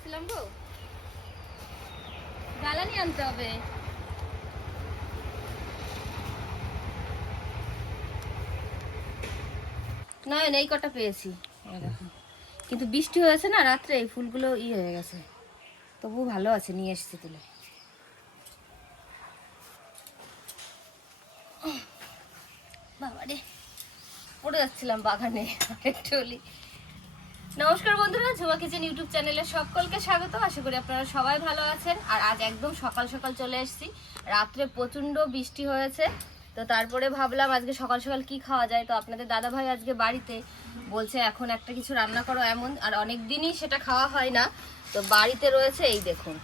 আসছিলাম গো, জ্বালানি আনতে হবে। নয়ন এই কটা পেয়েছি, কিন্তু বৃষ্টি হয়েছে না রাত্রে, এই ফুলগুলো হয়ে গেছে। তবু ভালো আছে, নিয়ে এসেছি তুলে। বাবারে, পড়ে যাচ্ছিলাম বাগানে একটু। নমস্কার বন্ধুরা, ঝুমা কিচেন ইউটিউব চ্যানেলে সকলকে স্বাগত। আশা করি আপনারা সবাই ভালো আছেন। আর আজ একদম সকাল সকাল চলে এসেছি। রাত্রে প্রচন্ড বৃষ্টি হয়েছে, তো তারপরে ভাবলাম আজকে সকাল সকাল কি খাওয়া যায়। তো আপনাদের দাদা ভাই আজকে বাড়িতে বলছে এখন একটা কিছু রান্না করো এমন, আর অনেক দিনই সেটা খাওয়া হয় না। তো বাড়িতে রয়েছে এই দেখুন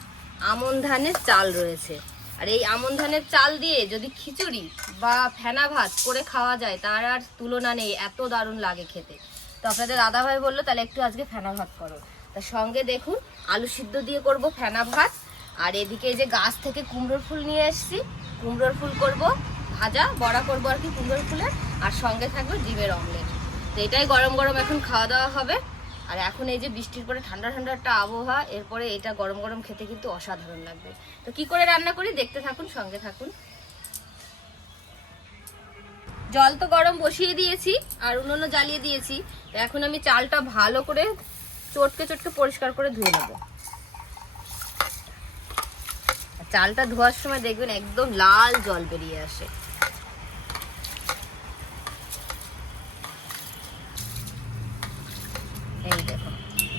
আমন ধানের চাল রয়েছে। আর এই আমন ধানের চাল দিয়ে যদি খিচুড়ি বা ফেনা ভাত করে খাওয়া যায় তার আর তুলনা নেই, এত দারুণ লাগে খেতে। তো আপনাদের দাদা ভাই বললো তাহলে একটু আজকে ফেনা ভাত করো। তার সঙ্গে দেখুন আলু সিদ্ধ দিয়ে করব ফেনা ভাত। আর এদিকে যে গাছ থেকে কুমড়োর ফুল নিয়ে এসেছি, কুমড়োর ফুল করব ভাজা, বড়া করবো আর কি কুমড়োর ফুলের। আর সঙ্গে থাকবে ডিমের অমলেট। তো এটাই গরম গরম এখন খাওয়া দাওয়া হবে। আর এখন এই যে বৃষ্টির পরে ঠান্ডা ঠান্ডা একটা আবহাওয়া, এরপরে এটা গরম গরম খেতে কিন্তু অসাধারণ লাগবে। তো কি করে রান্না করি দেখতে থাকুন, সঙ্গে থাকুন। জল তো গরম বসিয়ে দিয়েছি আর উনুন জ্বালিয়ে দিয়েছি। এখন আমি চালটা ভালো করে চটকে চটকে পরিষ্কার করে ধুয়ে নেব। চালটা ধোয়ার সময় দেখবেন একদম লাল জল বেরিয়ে আসে। এই দেখো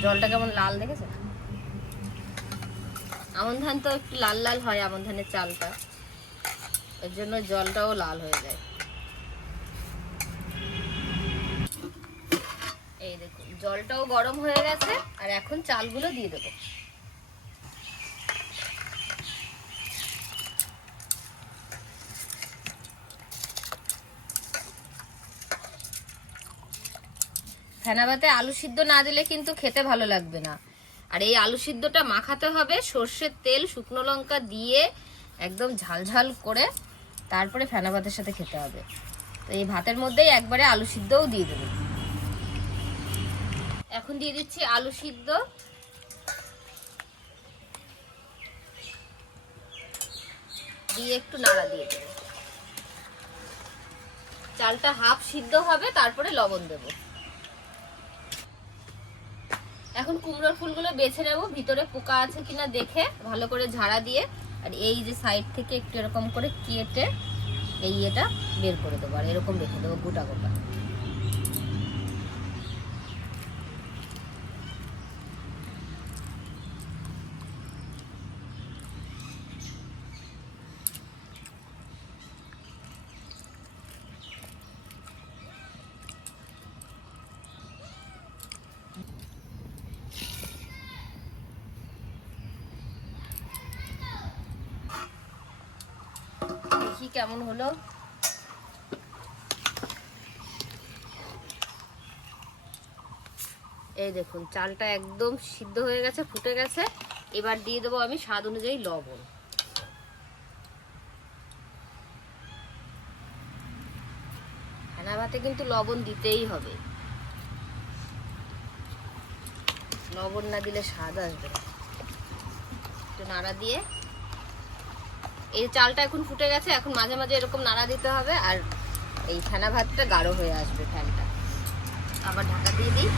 জলটা কেমন লাল, দেখেছেন? আমন ধান তো একটু লাল লাল হয়, আমন ধানের চালটা, এর জন্য জলটাও লাল হয়ে যায়। এই দেখুন জলটাও গরম হয়ে গেছে। আর এখন চালগুলো দিয়ে দেবো। ফেনা ভাতে আলু সিদ্ধ না দিলে কিন্তু খেতে ভালো লাগবে না। আর এই আলু সিদ্ধটা মাখাতে হবে সর্ষের তেল, শুকনো লঙ্কা দিয়ে একদম ঝাল ঝাল করে, তারপরে ফেনা ভাতের সাথে খেতে হবে। তো এই ভাতের মধ্যেই একবারে আলু সিদ্ধও দিয়ে দেবো। এখন দিয়ে দিচ্ছি আলু সিদ্ধ, দিয়ে একটু নাড়া দিয়ে দেবো। চালটা হাফ সিদ্ধ হবে, তারপরে লবণ দেবো। এখন কুমড়োর ফুলগুলো বেছে নেবো, ভিতরে পোকা আছে কিনা দেখে ভালো করে ঝাড়া দিয়ে। আর এই যে সাইড থেকে একটু এরকম করে কেটে এই এটা বের করে দেবো, আর এরকম রেখে দেবো গোটা গোটা। দেখি কেমন হলো। এই দেখুন চালটা একদম সিদ্ধ হয়ে গেছে, ফুটে গেছে। এবার দিয়ে দেবো আমি স্বাদ অনুযায়ী লবণ। ফেনা ভাতে কিন্তু লবণ দিতেই হবে, লবণ না দিলে স্বাদ আসবে না। একটু নাড়া দিয়ে, এই চালটা এখন ফুটে গেছে, এখন মাঝে মাঝে এরকম নাড়া দিতে হবে। আর এই ফেনা ভাতটা গাঢ় হয়ে আসবে, ফ্যানটা আবার ঢাকা দিয়ে দিই।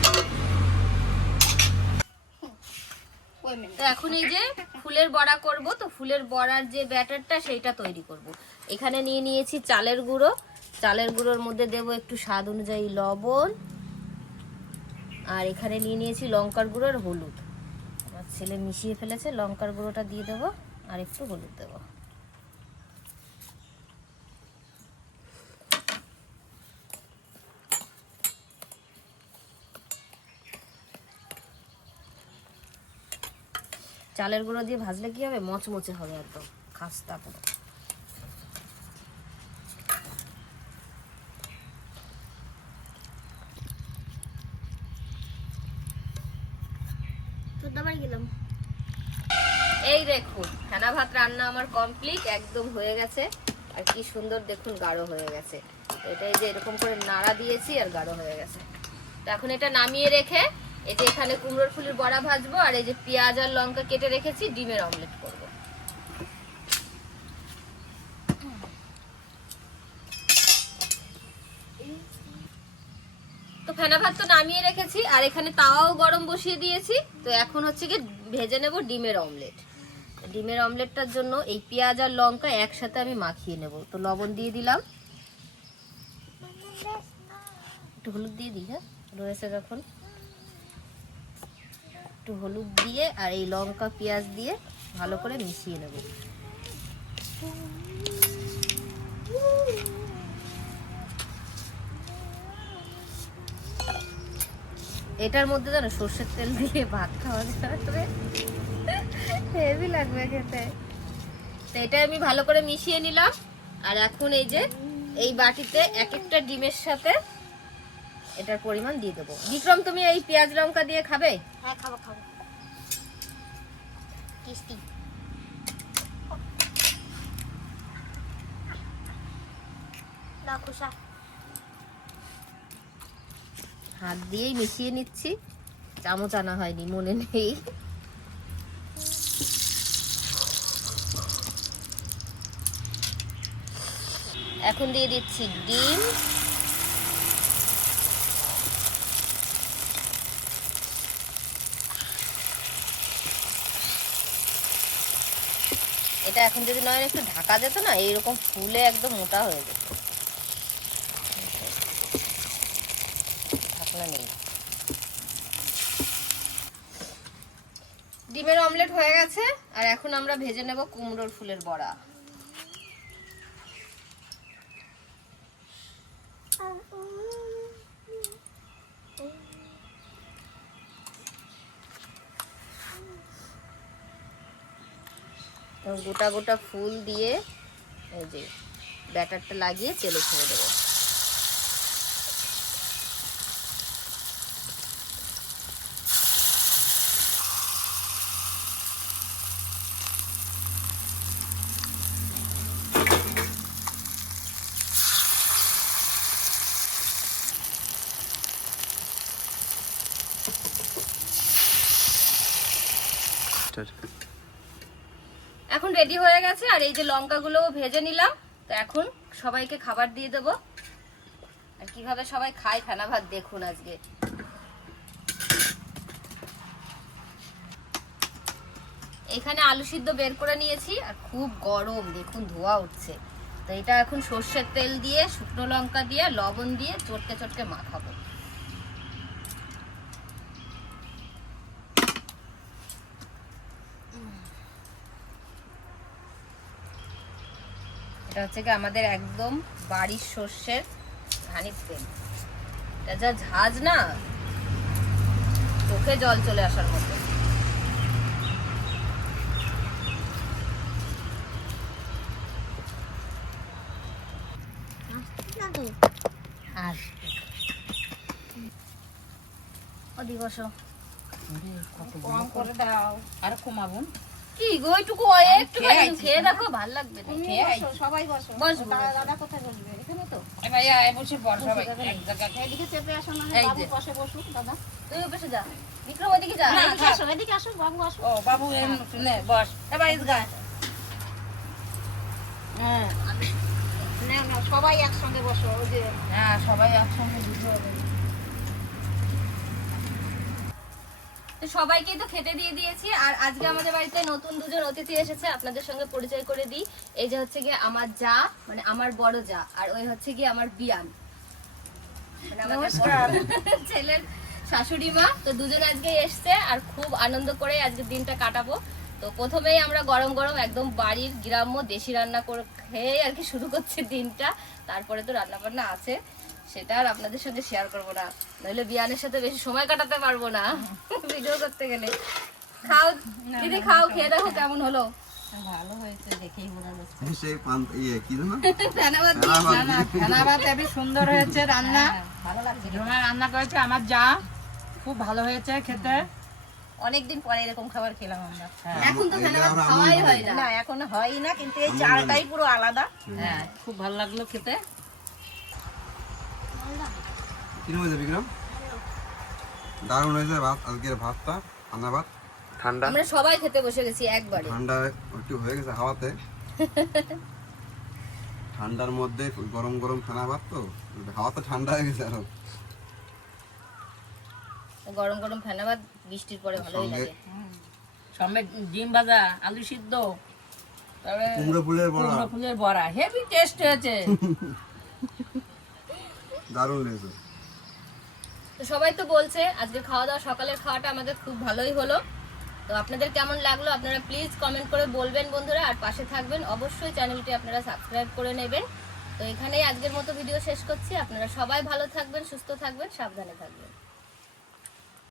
তো এখন এই যে ফুলের বড়া করব, তো ফুলের বড়ার যে ব্যাটারটা সেইটা তৈরি করব। এখানে নিয়ে নিয়েছি চালের গুঁড়ো, চালের গুঁড়োর মধ্যে দেব একটু স্বাদ অনুযায়ী লবণ। আর এখানে নিয়ে নিয়েছি লঙ্কার গুঁড়ো আর হলুদ, আমার ছেলে মিশিয়ে ফেলেছে। লঙ্কার গুঁড়োটা দিয়ে দেবো আর একটু হলুদ দেবো। চালের গুঁড়ো দিয়ে ভাজলে কি হবে, মচমচে হবে, একদম খাস্তা পুরো। এই দেখুন ফেনা ভাত রান্না আমার কমপ্লিট, একদম হয়ে গেছে। আর কি সুন্দর দেখুন গাঢ় হয়ে গেছে। এটাই যে এরকম করে নাড়া দিয়েছি আর গাঢ় হয়ে গেছে। তো এখন এটা নামিয়ে রেখে এই যে এখানে কুমড়োর ফুলের বড়া ভাজবো, আর এই যে পেঁয়াজ আর লঙ্কা কেটে রেখেছি, ডিমের অমলেট করব। তো ফেনা ভাত তো নামিয়ে রেখেছি, আর এখানে তাওয়াও গরম বসিয়ে দিয়েছি। তো এখন হচ্ছে কি ভেজে নেব ডিমের অমলেট। ডিমের অমলেটটার জন্য এই পেঁয়াজ আর লঙ্কা একসাথে আমি মাখিয়ে নেব। তো লবণ দিয়ে দিলাম, একটু হলুদ দিয়ে দিই, হ্যাঁ রয়েছে যখন, একটু হলুদ দিয়ে আর এই লঙ্কা পেঁয়াজ দিয়ে ভালো করে মিশিয়ে নেব। এটার মধ্যে জানো সর্ষের তেল দিয়ে ভাত খাওয়া যাবে, হেভি লাগবে খেতে। তো এটা আমি ভালো করে মিশিয়ে নিলাম। আর এখন এই যে এই বাটিতে এক একটা ডিমের সাথে এটার পরিমাণ দিয়ে দেবো। বিক্রম, তুমি এই পেঁয়াজ লঙ্কা দিয়ে খাবে? হ্যাঁ খাবো খাবো, টেস্টি। না খুশা, হাত দিয়েই মিশিয়ে নিচ্ছি, চামচ আনা হয়নি, মনে নেই। এখন দিয়ে দিচ্ছি ডিম, এটা এখন যদি নয় একটু ঢাকা যেত না, এইরকম ফুলে একদম মোটা হয়ে যেত। ঢাকনা নেই। ডিমের অমলেট হয়ে গেছে, আর এখন আমরা ভেজে নেব কুমড়োর ফুলের বড়া। গোটা গোটা ফুল দিয়ে এই যে ব্যাটারটা লাগিয়ে তেলে ছেড়ে দেবো। এখন রেডি হয়ে গেছে, আর এই যে লঙ্কাগুলো ভেজে নিলাম। তো এখন সবাইকে খাবার দিয়ে দেবো। আর কিভাবে সবাই খায় ফেনা ভাত দেখুন আজকে। এখানে আলু সিদ্ধ বের করে নিয়েছি, আর খুব গরম, দেখুন ধোঁয়া উঠছে। তো এটা এখন সর্ষের তেল দিয়ে, শুকনো লঙ্কা দিয়ে, লবণ দিয়ে চটকে চটকে মাখাবো। এটা হচ্ছে কি আমাদের একদম বাড়ির সর্ষের ধানের তেল। এটা যা ঝাঁজ না, চোখে জল চলে আসার মতো। আর অধিবস কম করে দাও, আর কমাবো কি গো, একটু একটু খেয়ে দেখো, ভাল লাগবে। সবাই বসো। বসবো। দাদা কোথায় বসবে? এখানে তো। ভাইয়া বসে বল, সবাই এক জায়গায়। এদিকে চেপে আসো, না এই বাবু যে। বসে বসুক। দাদা তুই বসে যা, বিক্রম ওইদিকে যা। এদিকে আসো, এদিকে আসো, বাবু আসো। ও বাবু নে বস, এবার ইসগা। হ্যাঁ না না, সবাই একসঙ্গে বসো। ওই যে হ্যাঁ সবাই একসঙ্গে দুটো হবে। তো সবাইকেই তো খেতে দিয়ে দিয়েছি। আর আজকে আমাদের বাড়িতে নতুন দুজন অতিথি এসেছে, আপনাদের সঙ্গে পরিচয় করে দিই। এই যে হচ্ছে গিয়ে আমার যা, মানে আমার বড় যা, আর ওই হচ্ছে গিয়ে আমার বিয়ান, মানে আমাদের ছেলের শাশুড়ি মা। তো দুজন আজকে এসছে, আর খুব আনন্দ করে আজকে দিনটা কাটাবো। তো প্রথমেই আমরা গরম গরম একদম বাড়ির গ্রাম্য দেশি রান্না করে খেয়ে আর কি শুরু করছি দিনটা। তারপরে তো রান্না বান্না আছে, সেটা আর আপনাদের সঙ্গে শেয়ার করবো না, নইলে বিয়ানের সাথে বেশি সময় কাটাতে পারবো না ভিডিও করতে গেলে। খাও দিদি, খাও, খেয়ে দেখো কেমন হলো। ভালো হয়েছে, দেখেই মনে হচ্ছে। সেই পান ইয়ে কি জানো ধন্যবাদ। খানা ভাত হেবি সুন্দর হয়েছে, রান্না ভালো লাগছে। রোনা রান্না করেছে আমার যা, খুব ভালো হয়েছে খেতে। অনেকদিন পরে এরকম খাবার খেলাম আমরা। এখন তো ধন্যবাদ খাওয়াই হয় না। না এখন হয় না, কিন্তু এই চালটাই পুরো আলাদা। হ্যাঁ খুব ভালো লাগলো খেতে। কিরম হয়েছে বিক্রম? দারুণ হয়েছে ভাত, আজকের ভাতটা রান্না ভাত। ঠান্ডা আমরা সবাই খেতে বসে গেছি একবারে। ঠান্ডা একটু হয়ে গেছে হাওয়াতে, ঠান্ডার মধ্যে গরম গরম ফেনা ভাত তো, হাওয়াতে ঠান্ডা হয়ে গেছে আরো। গরম গরম ফেনা ভাত বৃষ্টির পরে ভালোই সঙ্গে লাগে। সঙ্গে ডিম ভাজা, আলু সিদ্ধ, তারপরে কুমড়ো ফুলের বড়া, কুমড়ো ফুলের বড়া, হেভি টেস্ট হয়েছে। দারুণ লেগেছে। তো সবাই তো বলছে আজকে খাওয়া দাওয়া, সকালের খাওয়াটা আমাদের খুব ভালোই হলো। তো আপনাদের কেমন লাগলো আপনারা প্লিজ কমেন্ট করে বলবেন বন্ধুরা, আর পাশে থাকবেন অবশ্যই, চ্যানেলটি আপনারা সাবস্ক্রাইব করে নেবেন। তো এখানেই আজকের মতো ভিডিও শেষ করছি। আপনারা সবাই ভালো থাকবেন, সুস্থ থাকবেন, সাবধানে থাকবেন।